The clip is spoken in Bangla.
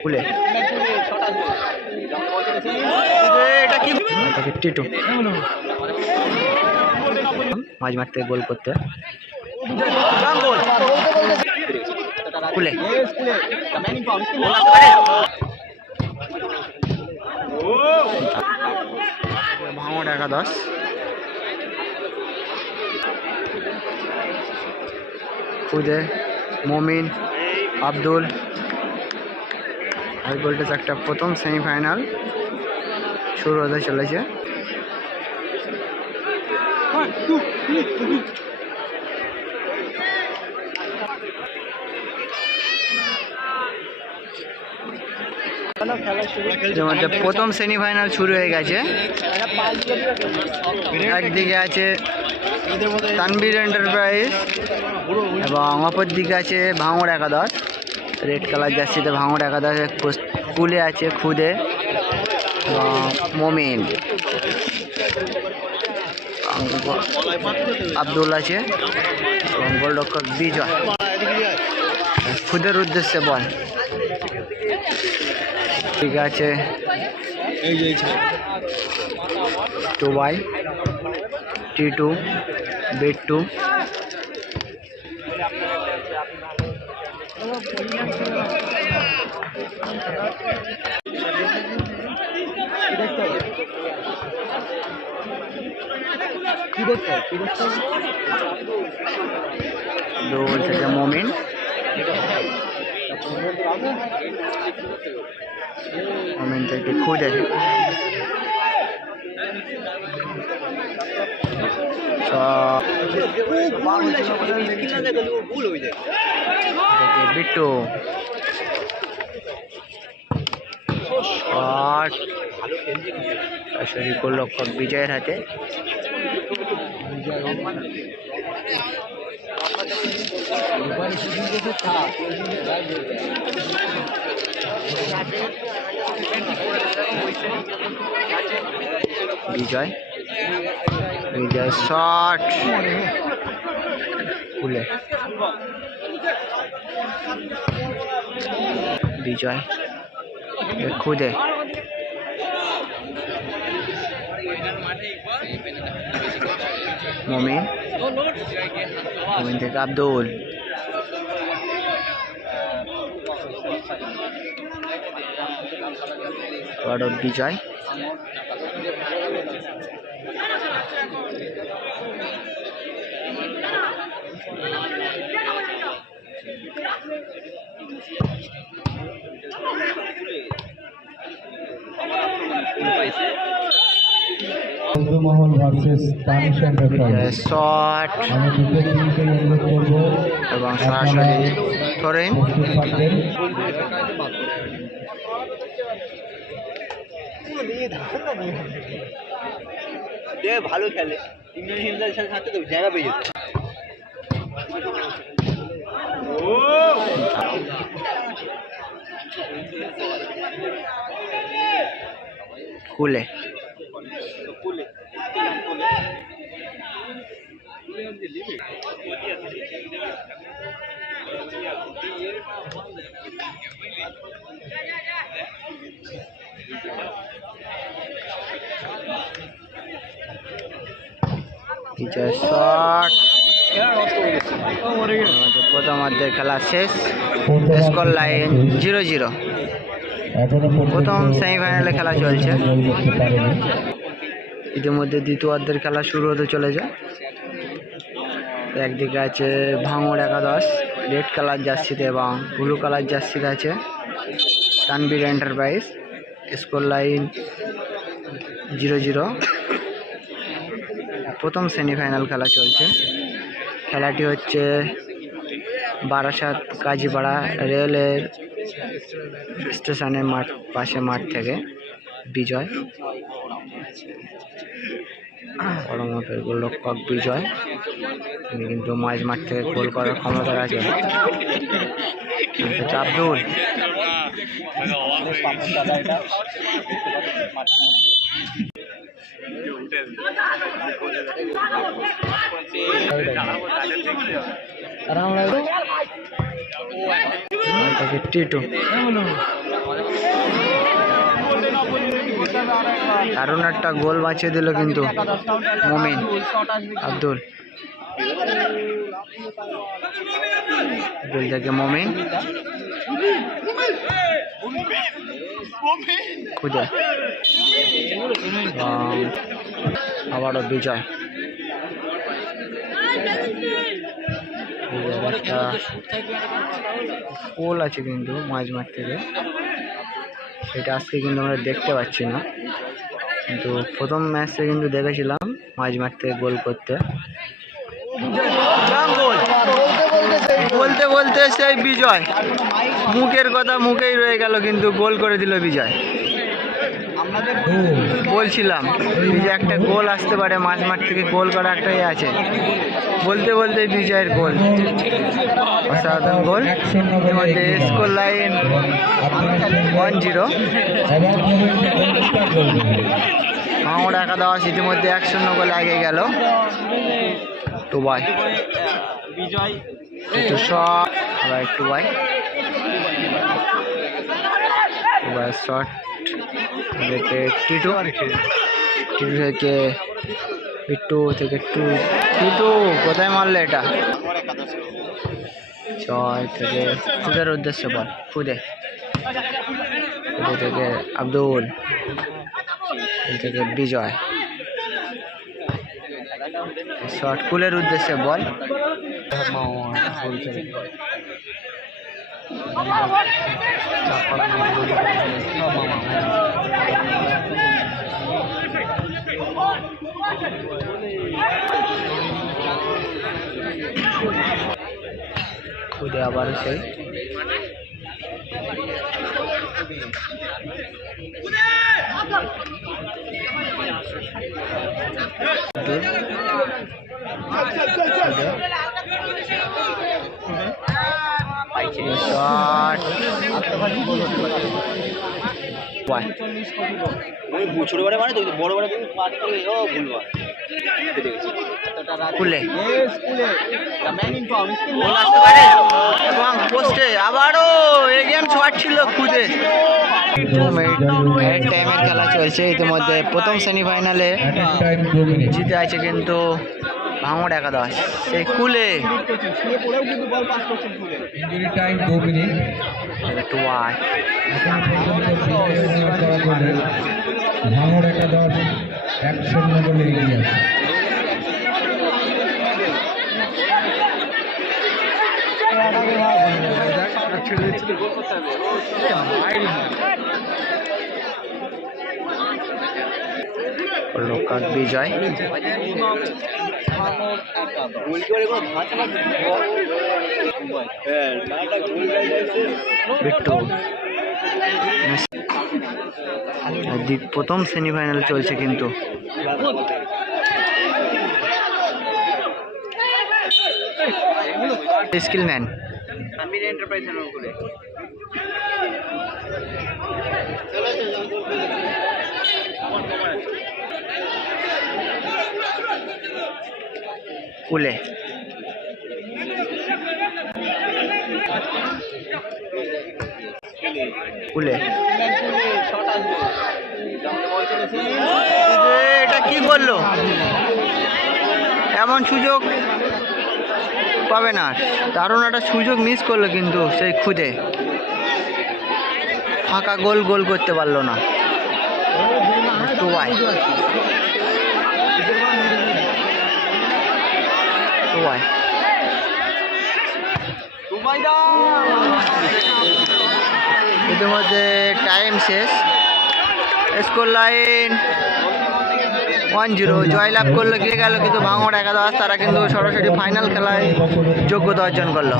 খুলে এটা কি টিটু মাঝ মাঠ থেকে গোল করতে খুলে ভাঙড় একাদশ খুদে মমিন আব্দুল হাই ভোল্টেজ একটা প্রথম সেমিফাইনাল শুরু হতে চলেছে। প্রথম সেমিফাইনাল শুরু হয়ে গেছে। একদিকে আছে তানভীর এন্টারপ্রাইজ এবং অপর দিকে আছে ভাঙড় একাদশ। রেড কালার জার্সিতে ভাঙড় একাদশ। স্কুলে আছে খুদে মমিন, আব্দুল আছে এবং গোলরক্ষক বিজয়। খুদের উদ্দেশ্যে বল ঠিক আছে। টুবাই টিটু বিট্টু থেকে মমিন মমিন থেকে খুদে বিট্টু সরাসরি গোলরক্ষক বিজয়ের হাতে। বিজয় বিজয় শট খুলে বিজয় খুদে মমিন মমিন থেকে আব্দুল বিজয় মহল ভার্সেস তানিশ এন্টারপ্রাইজ শট আমি দুটো টিমকে অনুরোধ করব এবং সরাসরি করেন ভালো খেলে ইংল্যান্ডের সাথে সাথে তো জায়গা পেয়ে যেত। খুলে শট প্রথম অর্ধের খেলা শেষ। Score line 0-0। প্রথম সেমিফাইনালে খেলা চলছে। ইতিমধ্যে দ্বিতীয় অর্ধের খেলা শুরু হতে চলেছে। একদিকে আছে ভাঙড় একাদশ রেড কালার জার্সিতে এবং ব্লু কালার জার্সিতে আছে তানভীর এন্টারপ্রাইজ। Score line 0-0। প্রথম সেমিফাইনাল খেলা চলছে। খেলাটি হচ্ছে বারাসাত কাজীপাড়া রেলের স্টেশনের পাশে মাঠ থেকে। বিজয় বড় মাপের গোলরক্ষক বিজয়, তিনি কিন্তু মাঝ মাঠ থেকে গোল করার ক্ষমতা রাখেন। আব্দুল টিটু দারুণ একটা গোল বাঁচিয়ে দিল কিন্তু মমিন আব্দুল। গোল থেকে মমিন খুঁজে আবারও বিজয়। একটা পোল আছে কিন্তু মাঝমাঠ থেকে, সেটা আজকে কিন্তু আমরা দেখতে পাচ্ছি না, কিন্তু প্রথম ম্যাচে কিন্তু দেখেছিলাম মাঝমাঠ থেকে গোল করতে। বলতে বলতে সেই বিজয়, মুখের কথা মুখেই রয়ে গেল, কিন্তু গোল করে দিল বিজয়। বলছিলাম যে একটা গোল আসতে পারে মাঝমাঠ থেকে, গোল করা একটাই আছে, বলতে বলতে বিজয়ের গোল, অসাধারণ গোল। ইতিমধ্যে স্কোর লাইন 1-0। ভাঙড় একাদশ ইতিমধ্যে 1-0 গোলে আগে গেল। টুবাই শট, আবার টুবাই শট থেকে টিটু, টিটু থেকে পিট্টু থেকে টিটু কোথায় মারলে এটা? ছয় থেকে খুদের উদ্দেশ্যে বল, খুদে থেকে আব্দুল থেকে বিজয়, শট কুলের উদ্দেশ্যে বল। খুদে আবার সেই ছোট বড় মানে তো বড় বড় পাস করে ও ভুলবা খুলে গোল আসতে পারে। এবং পোস্টে আবারও এগেম শট ছিল খুদে। টাইমের খেলা চলছে ইতিমধ্যে। প্রথম সেমিফাইনালে জিতে আছে কিন্তু ভাঙড় একাদশ, সেই কুলে ইনজুরি টাইম 2 মিনিট। একটু ওয়াই ভাঙড় একাদশ 1-0 গোলে এগিয়ে আছে। লোকাল বিজয় বিট্টু। প্রথম সেমিফাইনাল চলছে কিন্তু স্কিলম্যান কুলে কুলে এটা কি করলো? এমন সুযোগ পাবে না, দারুণ একটা সুযোগ মিস করলো কিন্তু সেই খুদে, ফাঁকা গোল গোল করতে পারলো না। টুবাই টুবাই ইতিমধ্যে টাইম শেষ, স্কোর লাইন 1-0। জয়লাভ করলো, গিয়ে গেল কিন্তু ভাঙড় একাদশ, তারা কিন্তু সরাসরি ফাইনাল খেলায় যোগ্যতা অর্জন করলো।